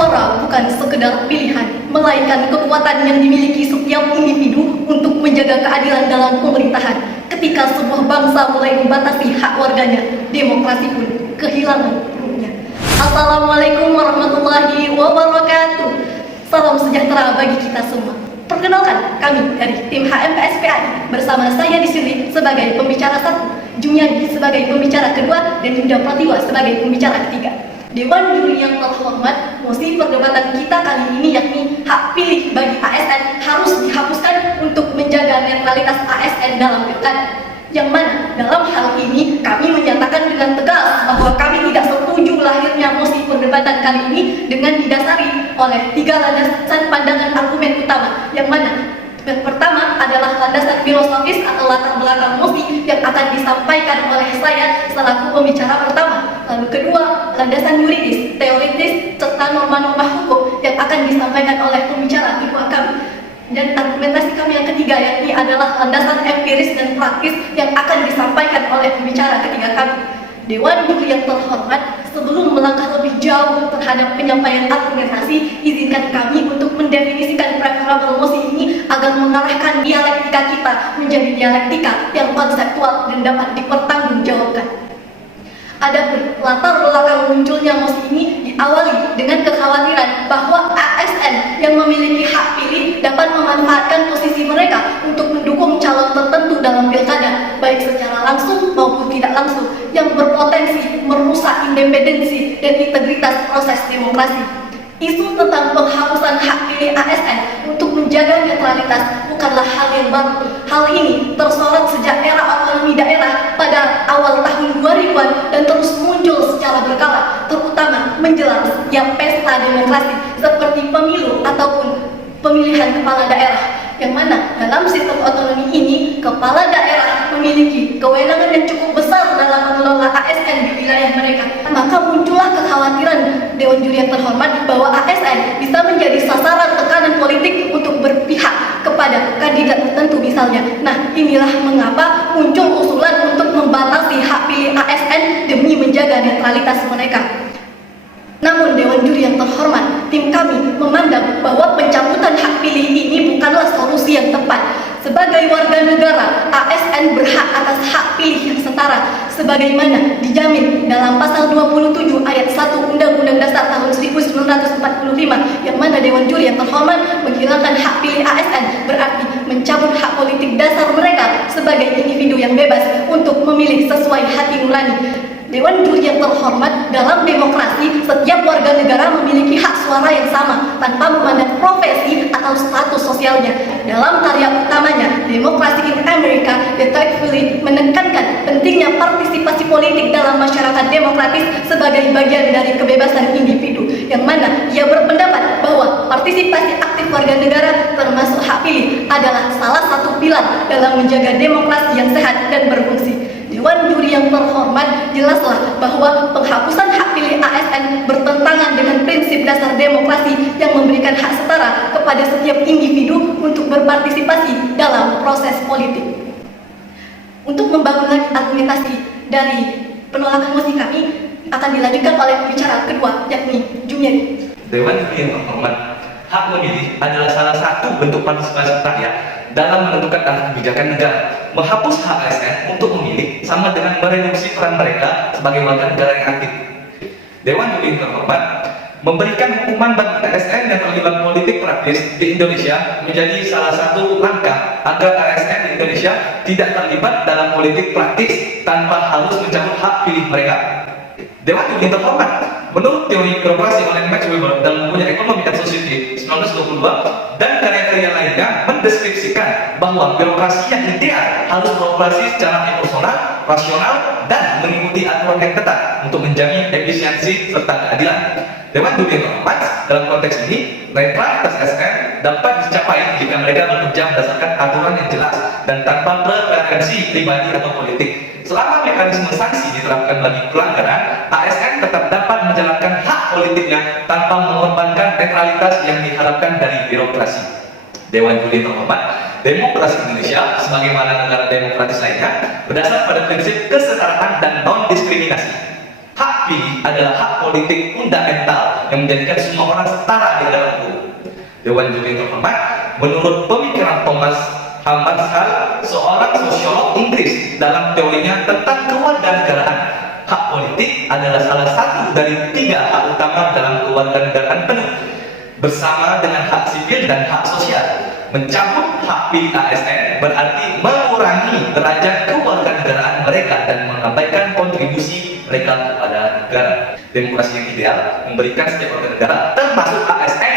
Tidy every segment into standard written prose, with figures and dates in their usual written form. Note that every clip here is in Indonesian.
Suara bukan sekedar pilihan, melainkan kekuatan yang dimiliki setiap individu untuk menjaga keadilan dalam pemerintahan. Ketika sebuah bangsa mulai membatasi hak warganya, demokrasi pun kehilangan ruhnya. Assalamualaikum warahmatullahi wabarakatuh. Salam sejahtera bagi kita semua. Perkenalkan, kami dari tim HMPSPAI bersama saya di sini sebagai pembicara satu, Jumiadi sebagai pembicara kedua, dan Yuda Pratiwa sebagai pembicara ketiga. Dewan Juri yang terhormat, mosi perdebatan kita kali ini yakni hak pilih bagi ASN harus dihapuskan untuk menjaga netralitas ASN dalam pilkada. Yang mana dalam hal ini kami menyatakan dengan tegas bahwa kami tidak setuju lahirnya mosi perdebatan kali ini dengan didasari oleh 3 landasan pandangan argumen utama, yang mana yang pertama adalah landasan filosofis atau latar belakang mosi yang akan disampaikan oleh saya selaku pembicara pertama. Lalu kedua, landasan yuridis, teoritis, serta norma-norma hukum yang akan disampaikan oleh pembicara kedua kami. Dan argumentasi kami yang ketiga yakni adalah landasan empiris dan praktis yang akan disampaikan oleh pembicara ketiga kami. Dewan Juri yang terhormat, sebelum melangkah lebih jauh terhadap penyampaian argumentasi, izinkan kami untuk mendefinisikan preferable mosi ini agar mengarahkan dialektika kita menjadi dialektika yang konseptual dan dapat dipertanggungjawabkan. Adapun latar belakang munculnya mosi ini diawali dengan kekhawatiran bahwa ASN yang memiliki hak pilih dapat memanfaatkan posisi mereka untuk mendukung calon tertentu dalam pilkada, baik secara langsung maupun tidak langsung, yang berpotensi merusak independensi dan integritas proses demokrasi. Isu tentang penghapusan hak pilih ASN untuk menjaga netralitas bukanlah hal yang baru. Hal ini tersorot sejak era otonomi daerah pada awal tahun 2000-an dan terus muncul secara berkala, terutama menjelang setiap pesta demokrasi seperti pemilu ataupun pemilihan kepala daerah, yang mana dalam sistem otonomi ini kepala daerah memiliki kewenangan yang cukup besar dalam mengelola ASN di wilayah mereka. Maka muncullah kekhawatiran Dewan Juri yang terhormat bahwa ASN bisa menjadi sasaran tekanan politik untuk berpihak kepada kandidat tertentu misalnya. Nah, inilah mengapa muncul usulan untuk membatasi hak pilih ASN demi menjaga netralitas mereka. Namun Dewan Juri yang terhormat, tim kami memandang bahwa pencabutan hak pilih ini bukanlah solusi yang tepat. Sebagai warga negara, ASN berhak atas hak pilih yang setara sebagaimana dijamin dalam pasal 27 ayat 1 Undang-Undang Dasar tahun 1945, yang mana Dewan Juri yang terhormat menghilangkan hak pilih ASN berarti mencabut hak politik dasar mereka sebagai individu yang bebas untuk memilih sesuai hati nurani. Dewan Juri yang terhormat, dalam demokrasi setiap warga negara memiliki hak suara yang sama tanpa memandang profesi atau status sosialnya. Dalam karya utamanya Democracy in America, de Tocqueville menekankan pentingnya partisipasi politik dalam masyarakat demokratis sebagai bagian dari kebebasan individu, yang mana ia berpendapat bahwa partisipasi aktif warga negara termasuk hak pilih adalah salah satu pilar dalam menjaga demokrasi yang sehat dan berfungsi. Dewan Juri yang terhormat, jelaslah bahwa penghapusan hak pilih ASN bertentangan dengan prinsip dasar demokrasi yang memberikan hak setara kepada setiap individu untuk berpartisipasi dalam proses politik. Untuk membangun lagi argumentasi dari penolakan mosi kami akan dilanjutkan oleh pembicara kedua, yakni Jumiadi. Dewan Juri yang terhormat, hak memilih adalah salah satu bentuk partisipasi rakyat dalam menentukan arah kebijakan negara. Menghapus hak ASN untuk memilih sama dengan mereduksi peran mereka sebagai warga negara yang aktif. Dewan Juri yang terhormat memberikan hukuman bagi ASN yang terlibat politik praktis di Indonesia menjadi salah satu langkah agar ASN di Indonesia tidak terlibat dalam politik praktis tanpa harus mencabut hak pilih mereka. Dewan Juri yang terhormat, menurut teori birokrasi oleh Max Weber dalam bukunya Economy and Society 1922 dan karya-karya lainnya mendeskripsikan bahwa birokrasi yang ideal harus beroperasi secara emosional, rasional, dan mengikuti aturan yang ketat untuk menjamin efisiensi serta keadilan. Dewan Juri yang terhormat, dalam konteks ini, netralitas ASN dapat dicapai jika mereka bekerja berdasarkan aturan yang jelas dan tanpa preferensi pribadi atau politik. Selama mekanisme sanksi diterapkan bagi pelanggaran, ASN tetap dapat menjalankan hak politiknya tanpa mengorbankan netralitas yang diharapkan dari birokrasi. Dewan Juri terhormat, demokrasi Indonesia sebagaimana negara demokratis lainnya berdasar pada prinsip kesetaraan dan non-diskriminasi. Hak pilih adalah hak politik fundamental yang menjadikan semua orang setara di dalam hukum. Dewan Juri yang terhormat, menurut pemikiran Thomas Hammarskjöld, seorang sosiolog Inggris, dalam teorinya tentang kewarganegaraan, hak politik adalah salah satu dari 3 hak utama dalam kewarganegaraan penuh, bersama dengan hak sipil dan hak sosial. Mencabut hak pilih ASN berarti mengurangi derajat kewarganegaraan mereka dan mengabaikan kontribusi mereka kepada negara. Demokrasi yang ideal memberikan setiap warga negara, termasuk ASN,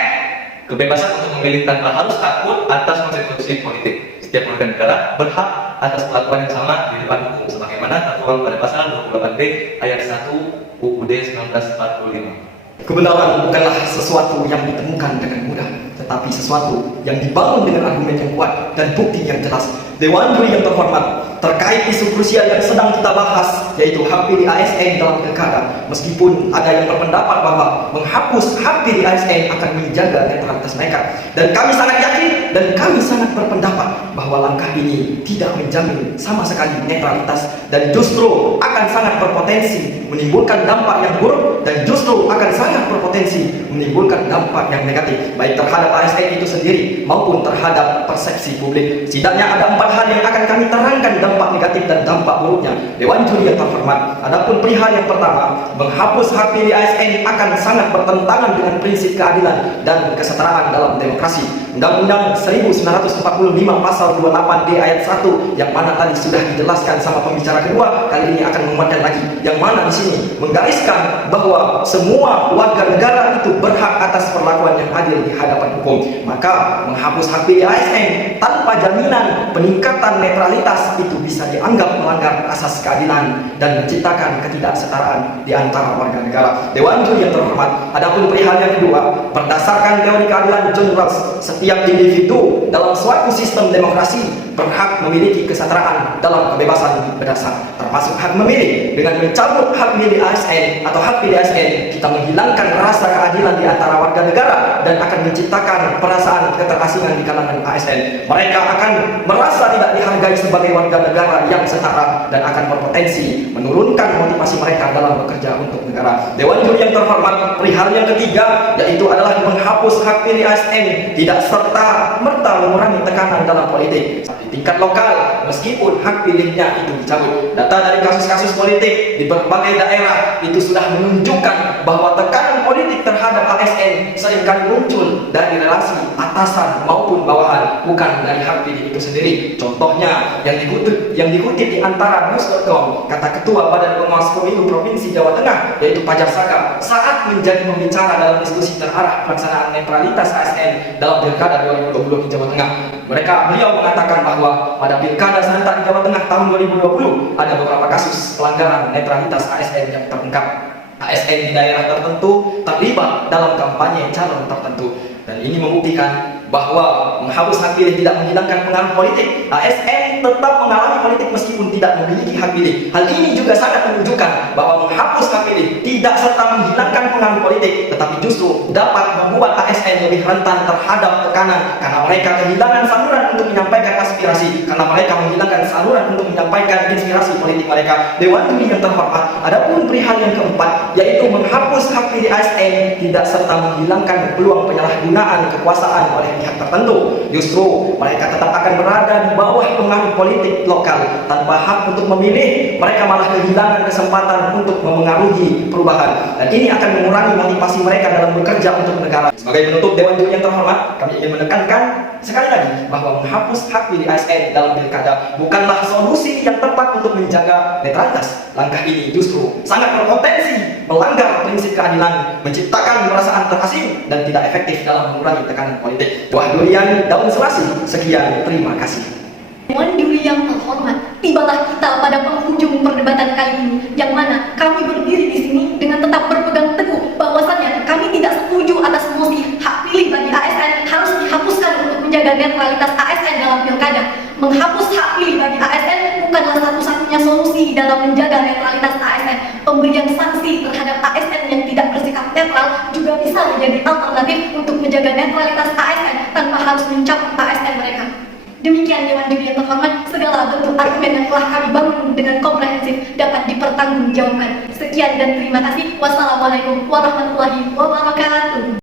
kebebasan untuk memilih tanpa harus takut atas konsekuensi politik. Setiap warga negara berhak atas perlakuan yang sama di depan hukum, sebagaimana tertuang pada pasal 28B ayat 1 UUD 1945. Kebenaran bukanlah sesuatu yang ditemukan dengan mudah, tetapi sesuatu yang dibangun dengan argumen yang kuat dan bukti yang jelas. Dewan Juri yang terhormat, terkait isu krusial yang sedang kita bahas, yaitu hak pilih ASN dalam pilkada, meskipun ada yang berpendapat bahwa menghapus hak pilih ASN akan menjaga netralitas mereka, dan kami sangat yakin dan kami sangat berpendapat bahwa langkah ini tidak menjamin sama sekali netralitas dan justru akan sangat berpotensi menimbulkan dampak yang buruk dan justru akan sangat berpotensi menimbulkan dampak yang negatif baik terhadap ASN itu sendiri maupun terhadap persepsi publik. Setidaknya ada 4 hal yang akan kami terangkan dampak negatif dan dampak buruknya. Dewan Juri yang terhormat, adapun perihal yang pertama, menghapus hak pilih ASN akan sangat bertentangan dengan prinsip keadilan dan kesetaraan dalam demokrasi. Undang-Undang 1945 pasal 28D ayat 1 yang mana tadi sudah dijelaskan sama pembicara kedua, kali ini akan menguatkan lagi, yang mana di sini menggariskan bahwa semua warga negara itu berhak atas perlakuan yang adil di hadapan hukum. Maka menghapus hak pilih ASN tanpa jaminan peningkatan netralitas itu bisa dianggap melanggar asas keadilan dan menciptakan ketidaksetaraan di antara warga negara. Dewan Juri yang terhormat, adapun perihal yang kedua, berdasarkan teori keadilan John Rawls, setiap individu dalam suatu sistem demokrasi berhak memiliki kesetaraan dalam kebebasan berdasar, termasuk hak memilih. Dengan mencabut hak pilih ASN atau hak pilih ASN, kita menghilangkan rasa keadilan di antara warga negara dan akan menciptakan perasaan keterasingan di kalangan ASN. Mereka akan merasa tidak dihargai sebagai warga negara yang setara dan akan berpotensi menurunkan motivasi mereka dalam bekerja untuk negara. Dewan Juri yang terhormat, perihal yang ketiga yaitu adalah menghapus hak pilih ASN tidak serta merta mengurangi tekanan dalam politik. Di tingkat lokal, meskipun hak pilihnya itu dicabut, data dari kasus-kasus politik di berbagai daerah itu sudah menunjukkan bahwa tekanan politik terhadap ASN seringkali muncul dari relasi atasan maupun bawahan, bukan dari hak pilih itu sendiri. Contohnya yang dikutip di antara news.com, kata Ketua Badan Pengawas Pemilu Provinsi Jawa Tengah yaitu Fajar Saka saat menjadi pembicara dalam diskusi terarah pelaksanaan netralitas ASN dalam Pilkada 2020 di Jawa Tengah. Beliau mengatakan bahwa pada Pilkada serentak di Jawa Tengah tahun 2020 ada beberapa kasus pelanggaran netralitas ASN yang terungkap. ASN di daerah tertentu terlibat dalam kampanye calon tertentu, dan ini membuktikan bahwa menghapus hak pilih tidak menghilangkan pengaruh politik. ASN tetap mengalami politik meskipun tidak memiliki hak pilih. Hal ini juga sangat menunjukkan bahwa menghapus hak pilih tidak serta menghilangkan pengaruh politik, tetapi justru dapat membuat ASN lebih rentan terhadap tekanan karena mereka kehilangan saluran untuk menyampaikan aspirasi, karena mereka menghilangkan saluran untuk menyampaikan inspirasi politik mereka. Dewan Juri yang terhormat, adapun perihal yang keempat yaitu menghapus hak pilih ASN tidak serta menghilangkan peluang penyalahgunaan kekuasaan oleh pihak tertentu. Justru mereka tetap akan berada di bawah pengaruh politik lokal tanpa hak untuk memilih. Mereka malah kehilangan kesempatan untuk memengaruhi perubahan, dan ini akan mengurangi motivasi mereka dalam bekerja untuk negara. Sebagai penutup Dewan Juri yang terhormat, kami ingin menekankan sekali lagi bahwa menghapus hak pilih ASN dalam pilkada bukanlah solusi yang tepat untuk menjaga netralitas. Langkah ini justru sangat berpotensi melanggar prinsip keadilan, menciptakan perasaan terasing dan tidak efektif dalam mengurangi tekanan politik. Wahdurian Daun Selasi, sekian, terima kasih. Dewan Juri yang terhormat, tibalah kita pada penghujung perdebatan kali ini, yang mana kami berdiri di sini dengan tetap berpegang teguh bahwasannya kami tidak setuju atas mosi hak pilih bagi ASN harus dihapuskan untuk menjaga netralitas ASN dalam pilkada. Menghapus hak pilih bagi ASN bukanlah satu-satunya solusi dalam menjaga netralitas ASN. Pemberian sanksi terhadap ASN yang tidak bersikap netral juga bisa menjadi alternatif untuk menjaga netralitas ASN tanpa harus mencabut ASN mereka. Demikian Dewan Juri yang terhormat, segala bentuk argumen yang telah kami bangun dengan komprehensif dapat dipertanggungjawabkan. Sekian dan terima kasih. Wassalamualaikum warahmatullahi wabarakatuh.